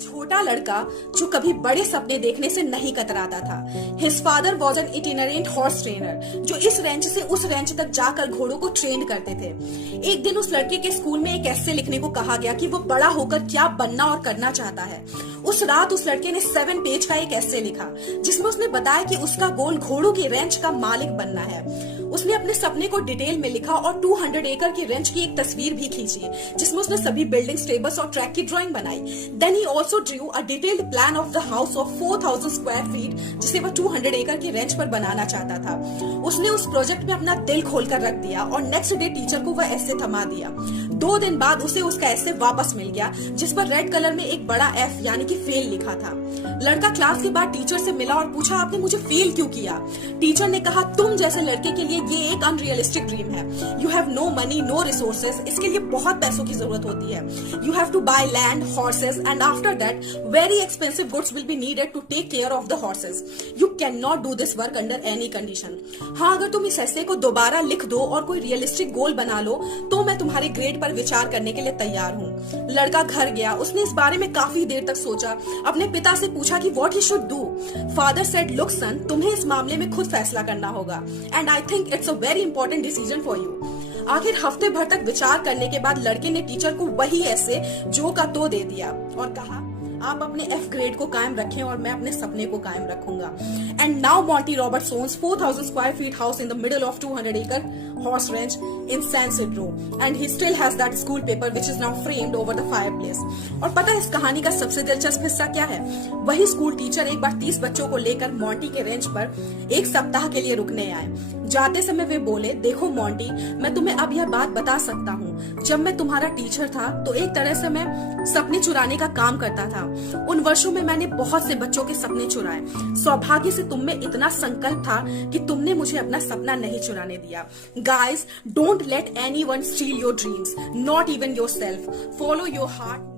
छोटा लड़का जो कभी बड़े सपने देखने से नहीं कतराता था। His father was an itinerant horse trainer जो इस रेंज से उस रेंज तक जाकर घोड़ों को ट्रेन करते थे। एक दिन उस लड़के के स्कूल में एक ऐसे लिखने को कहा गया कि वो बड़ा होकर क्या बनना और करना चाहता है। उस रात उस लड़के ने 7 पेज का एक ऐसे लिखा जिसमें उसने बताया कि उसका गोल घोड़ों की रेंज का मालिक बनना है। उसने अपने सपने को डिटेल में लिखा और 200 एकड़ की रेंज की एक तस्वीर भी खींची जिसमें उसने सभी बिल्डिंग, स्टेबल्स और ट्रैक की ड्राइंग बनाई। Then he also drew a detailed plan of the house of 4000 square feet जिसे वह 200 एकड़ की रेंज पर बनाना चाहता था। उसने उस प्रोजेक्ट में अपना दिल खोलकर रख दिया और नेक्स्ट डे टीचर को वह ऐसे थमा दिया। 2 दिन बाद उसे उसका ऐसे वापस मिल गया जिस पर रेड कलर में एक बड़ा F यानी कि फेल लिखा था। लड़का क्लास के बाद टीचर से मिला और पूछा, आपने मुझे फेल क्यों किया? टीचर ने कहा, तुम जैसे लड़के के लिए ये एक अनरियलिस्टिक ड्रीम है। You have no money, no resources, इसके लिए बहुत पैसों की जरूरत होती है। You have to buy land, horses and after that very expensive goods will be needed to take care of the horses. You can not do this work under any condition. हाँ, अगर तुम इस ऐसे को दोबारा लिख दो और कोई रियलिस्टिक गोल बना लो तो मैं तुम्हारे ग्रेड पर विचार करने के लिए तैयार हूँ। लड़का घर गया, उसने इस बारे में काफी देर तक सोचा, अपने पिता से पूछा कि what he should do. Father said, look son, तुम्हें इस मामले में खुद फैसला करना होगा and I think it's a very important decision for you. आखिर हफ्ते भर तक विचार करने के बाद लड़के ने टीचर को वही ऐसे जो का तो दे दिया और कहा, आप अपने F ग्रेड को कायम रखें और मैं अपने सपने को कायम रखूंगा। And now Monty Roberts owns 4000 square feet house in the middle of 200 acre horse ranch in Sunset Row and he still has that school paper which is now framed over the fireplace। और पता है इस कहानी का सबसे दिलचस्प हिस्सा क्या है? वही स्कूल टीचर एक बार 30 बच्चों को लेकर मॉन्टी के रेंच पर एक सप्ताह के लिए रुकने आए। जाते समय वे बोले, देखो मॉन्टी, मैं तुम्हें अब यह बात बता सकता हूँ, जब मैं तुम्हारा टीचर था तो एक तरह से मैं सपने चुराने का काम करता था। उन वर्षों में मैंने बहुत से बच्चों के सपने चुराए। सौभाग्य से तुम में इतना संकल्प था कि तुमने मुझे अपना सपना नहीं चुराने दिया। Guys, don't let anyone steal your dreams, not even yourself. Follow your heart.